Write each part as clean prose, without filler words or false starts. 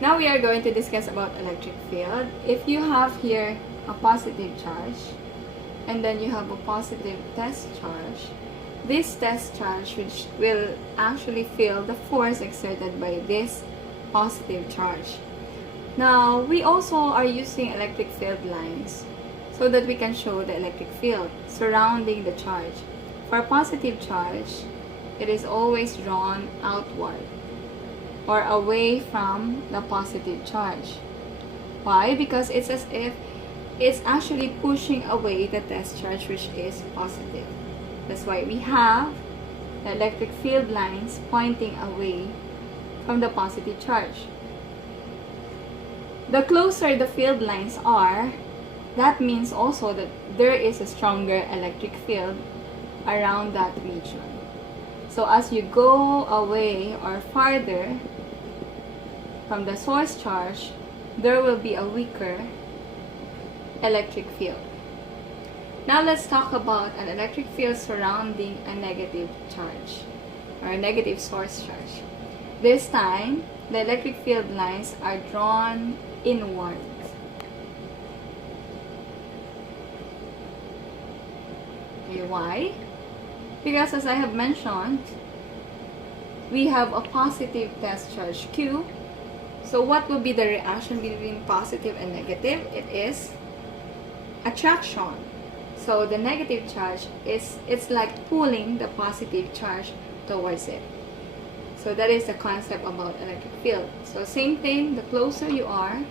Now we are going to discuss about electric field. If you have here a positive charge, and then you have a positive test charge, this test charge which will actually feel the force exerted by this positive charge. Now, we also are using electric field lines so that we can show the electric field surrounding the charge. For a positive charge, it is always drawn outward or away from the positive charge. Why? Because it's as if it's actually pushing away the test charge which is positive. That's why we have the electric field lines pointing away from the positive charge. The closer the field lines are, that means also that there is a stronger electric field around that region. So as you go away or farther from the source charge, there will be a weaker electric field. Now let's talk about an electric field surrounding a negative charge or a negative source charge. This time, the electric field lines are drawn inward. Okay, why? Because as I have mentioned, we have a positive test charge Q. So what will be the reaction between positive and negative? It is attraction. So the negative charge it's like pulling the positive charge towards it. So that is the concept about electric field. So same thing, the closer you are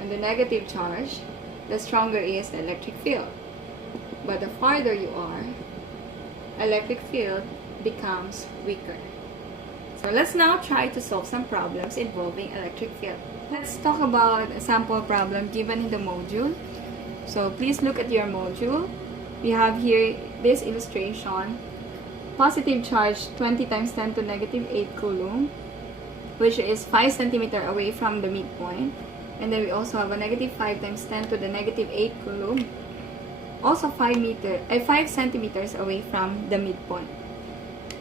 and the negative charge, the stronger is the electric field. But the farther you are, electric field becomes weaker. So let's now try to solve some problems involving electric field. Let's talk about a sample problem given in the module. So please look at your module. We have here this illustration. Positive charge 20 times 10 to negative 8 coulomb, which is 5 centimeter away from the midpoint. And then we also have a negative 5 times 10 to the negative 8 coulomb, also 5 centimeters away from the midpoint.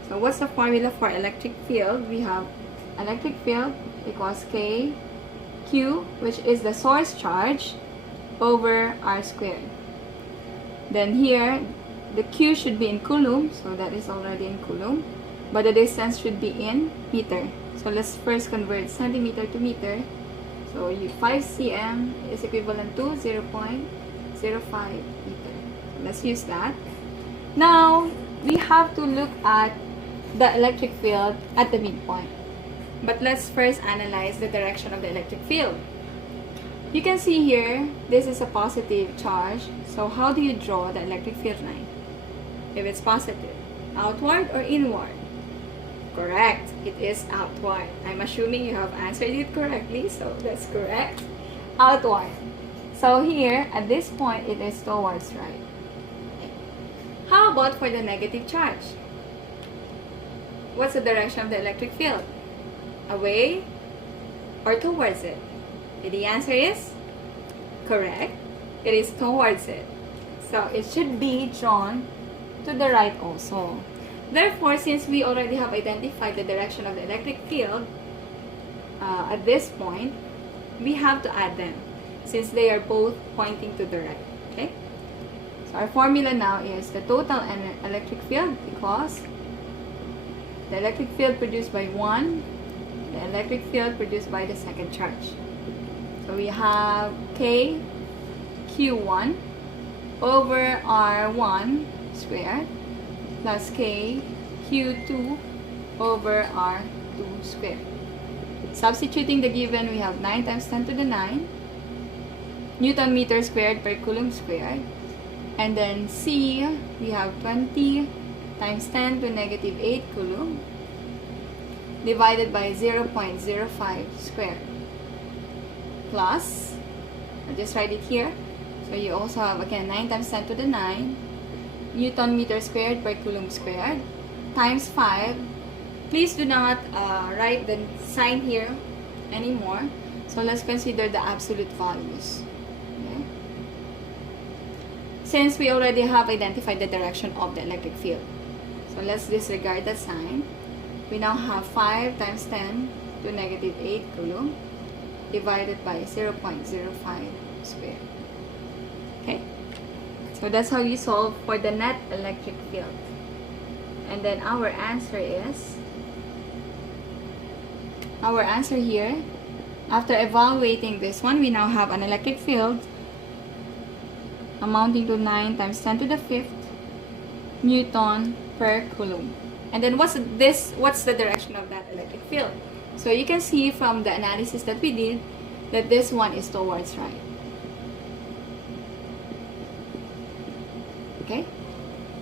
So what's the formula for electric field? We have electric field equals K Q, which is the source charge, over R squared. Then here, the Q should be in coulomb, so that is already in coulomb, but the distance should be in meter. So let's first convert centimeter to meter. So 5 cm is equivalent to 0.05 meter. So let's use that. Now, we have to look at the electric field at the midpoint. But let's first analyze the direction of the electric field. You can see here, this is a positive charge. So how do you draw the electric field line? If it's positive, outward or inward? Correct, it is outward. I'm assuming you have answered it correctly, so that's correct. Outward. So here, at this point, it is towards right. How about for the negative charge? What's the direction of the electric field? Away or towards it? The answer is correct. It is towards it. So it should be drawn to the right also. Therefore, since we already have identified the direction of the electric field at this point, we have to add them since they are both pointing to the right. Okay? So our formula now is the total electric field equals the electric field produced by 1, the electric field produced by the second charge. So we have K Q1 over R1 squared plus K Q2 over R2 squared. Substituting the given, we have 9 times 10 to the 9 Newton meter squared per coulomb squared. And then C, we have 20 times 10 to negative 8 coulomb divided by 0.05 squared. Plus, I'll just write it here. So you also have again 9 times 10 to the 9 Newton meter squared per coulomb squared times 5. Please do not write the sign here anymore. So let's consider the absolute values. Okay? Since we already have identified the direction of the electric field. So let's disregard that sign. We now have 5 times 10 to negative 8 coulomb divided by 0.05 squared. Okay, so that's how you solve for the net electric field. And then our answer here, after evaluating this one, we now have an electric field amounting to 9 times 10 to the 5th Newton per coulomb. And then what's the direction of that electric field? So you can see from the analysis that we did that this one is towards right. Okay,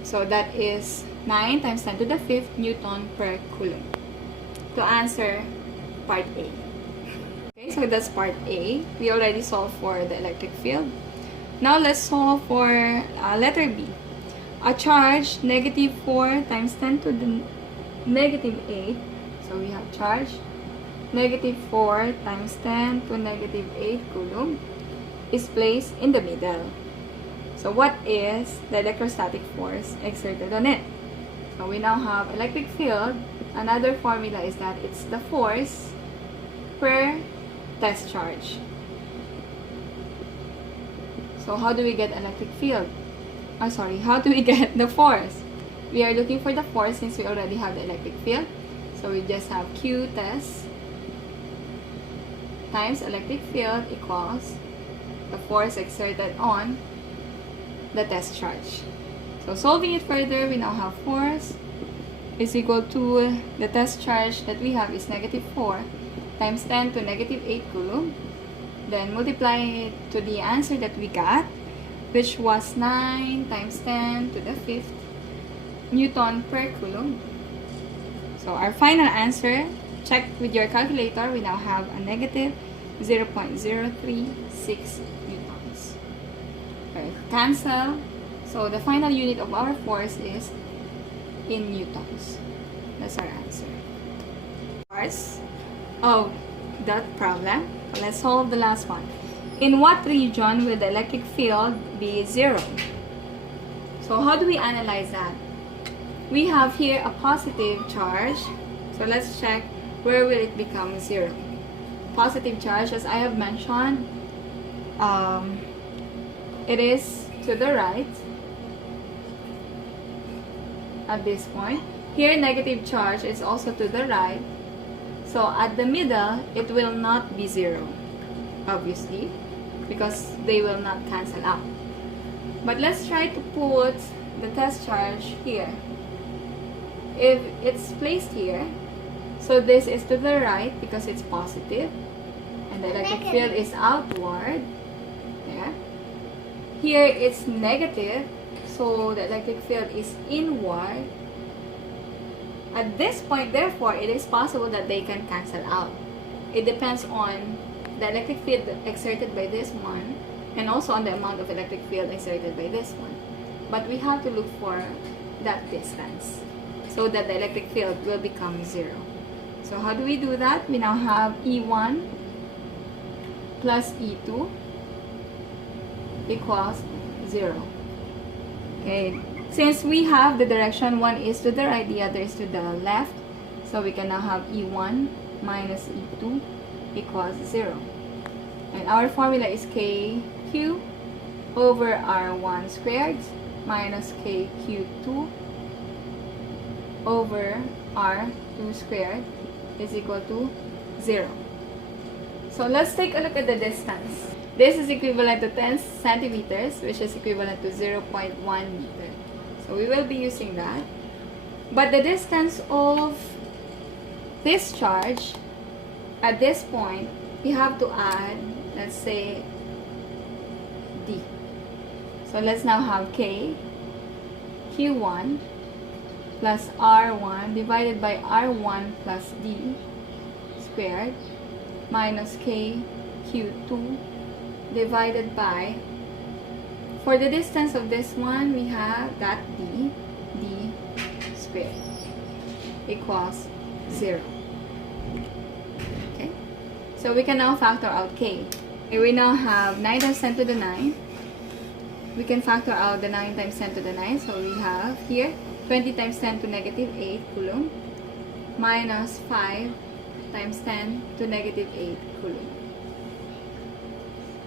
so that is 9 times 10 to the 5th Newton per coulomb to answer part A. Okay, so that's part A. We already solved for the electric field. Now let's solve for letter B. A charge negative 4 times 10 to the negative 8. So we have charge negative 4 times 10 to negative 8 coulomb is placed in the middle. So what is the electrostatic force exerted on it? So we now have electric field. Another formula is that it's the force per test charge. So how do we get electric field? How do we get the force? We are looking for the force since we already have the electric field. So we just have Q test times electric field equals the force exerted on the test charge. So solving it further, we now have force is equal to the test charge that we have is negative 4 times 10 to negative 8 coulomb. Then multiply it to the answer that we got, which was 9 times 10 to the 5th Newton per coulomb. So our final answer, check with your calculator, we now have a negative 0.036 newtons. Okay, cancel. So the final unit of our force is in newtons. That's our answer. Parts of that problem. Let's solve the last one. In what region will the electric field be 0? So how do we analyze that? We have here a positive charge. So let's check where will it become 0. Positive charge, as I have mentioned, it is to the right at this point. Here negative charge is also to the right. So at the middle, it will not be 0, obviously, because they will not cancel out. But let's try to put the test charge here. If it's placed here, so this is to the right because it's positive, and the electric field is outward. There. Here it's negative, so the electric field is inward. At this point, therefore, it is possible that they can cancel out. It depends on the electric field exerted by this one and also on the amount of electric field exerted by this one. But we have to look for that distance so that the electric field will become 0. So how do we do that? We now have E1 plus E2 equals 0. Okay. Since we have the direction, one is to the right, the other is to the left, so we can now have E1 minus E2 equals 0. And our formula is KQ over R1 squared minus KQ2 over R2 squared is equal to 0. So let's take a look at the distance. This is equivalent to 10 centimeters, which is equivalent to 0.1 meter. So we will be using that. But the distance of this charge at this point, you have to add, let's say, D. So let's now have K, Q1 plus R1 divided by R1 plus D squared minus K, Q2 divided by, for the distance of this one, we have that D squared equals 0. Okay, so we can now factor out K. Okay, we now have 9 times 10 to the 9. We can factor out the 9 times 10 to the 9. So we have here 20 times 10 to negative 8 coulomb minus 5 times 10 to negative 8 coulomb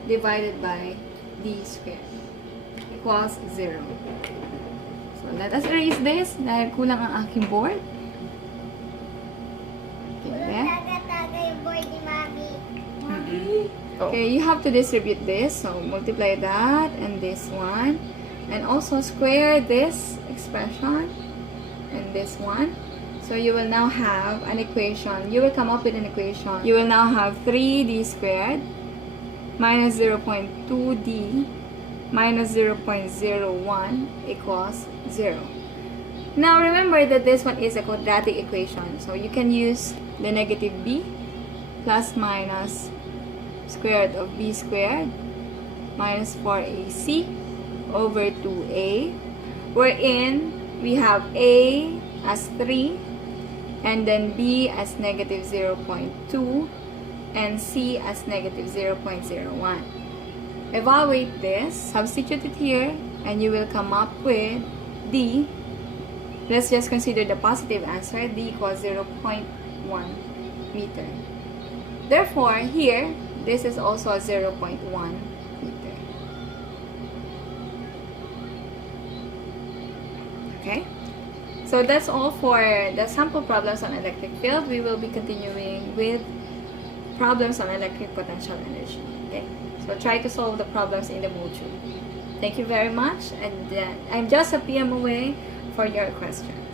divided by d squared equals 0. So let us erase this dahil kulang ang aking board. Okay, Taga-taga yung board ni Mami. okay, you have to distribute this. So multiply that and this one. And also square this expression and this one. So you will now have an equation. You will come up with an equation. You will now have 3d squared minus 0.2d minus 0.01 equals 0. Now remember that this one is a quadratic equation. So you can use the negative b plus minus square root of b squared minus 4ac over 2a, wherein we have a as 3 and then b as negative 0.2 and c as negative 0.01. Evaluate this, substitute it here, and you will come up with d. Let's just consider the positive answer. D equals 0.1 meter. Therefore, here, this is also a 0.1 meter. Okay? So that's all for the sample problems on electric field. We will be continuing with problems on electric potential energy. Okay? So try to solve the problems in the module. Thank you very much, and I'm just a PM away for your question.